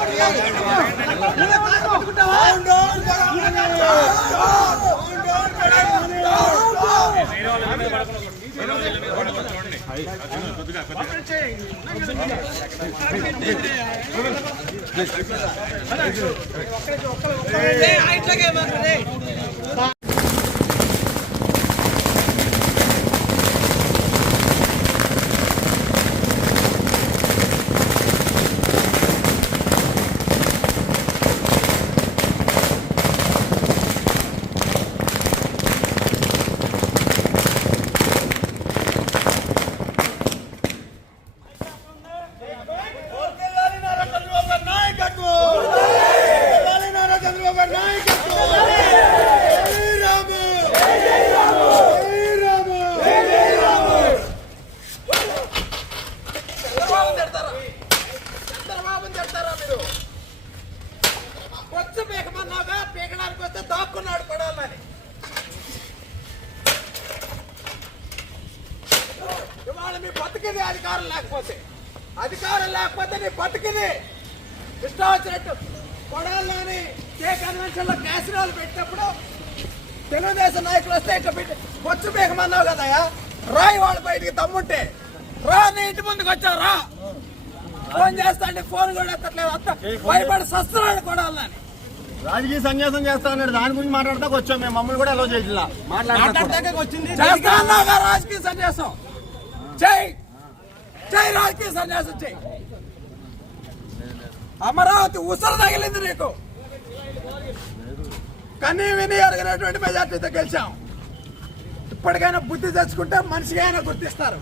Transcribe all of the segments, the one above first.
ఒక్కడే ఒక్కడే ఇవాళ మీ బతికింది అధికారం లేకపోతే అధికారం లేకపోతే నీ బతికింది ఇష్టం వచ్చినట్టు కొడాలని కే కన్వెన్షన్లో క్యాసినాలు పెట్టినప్పుడు తెలుగుదేశం నాయకులు వస్తే ఇట్లా పెట్టి బొచ్చు పీకమన్నావు కదయా రాయి వాళ్ళ బయటికి తమ్ముంటే రా నీ ఇంటి ముందుకు వచ్చావు రా. ఫోన్ చేస్తా అంటే ఫోన్ కూడా ఎత్తట్లేదు అంత భయపడి సస్తున్నాడు కొడాలని రాజకీయ సన్యాసం చేస్తా అన్నాడు దాని గురించి మాట్లాడతాకు వచ్చాం మేము మమ్మల్ని కూడా అలో చేయాల మాట్లాడతాక వచ్చింది. రాజకీయ సన్యాసం. జై జై రాజకీయ సన్యాసం జై. అమరావతి ఉసరు తగిలింది నీకు. కనీ విని అడిగినటువంటి మెజార్టీతో గెలిచాం. ఇప్పటికైనా బుద్ధి తెచ్చుకుంటే మనిషిగా అయినా గుర్తిస్తారు.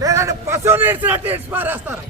లేదంటే పశువుని ఇడిచినట్టు ఇడిచి పారేస్తారు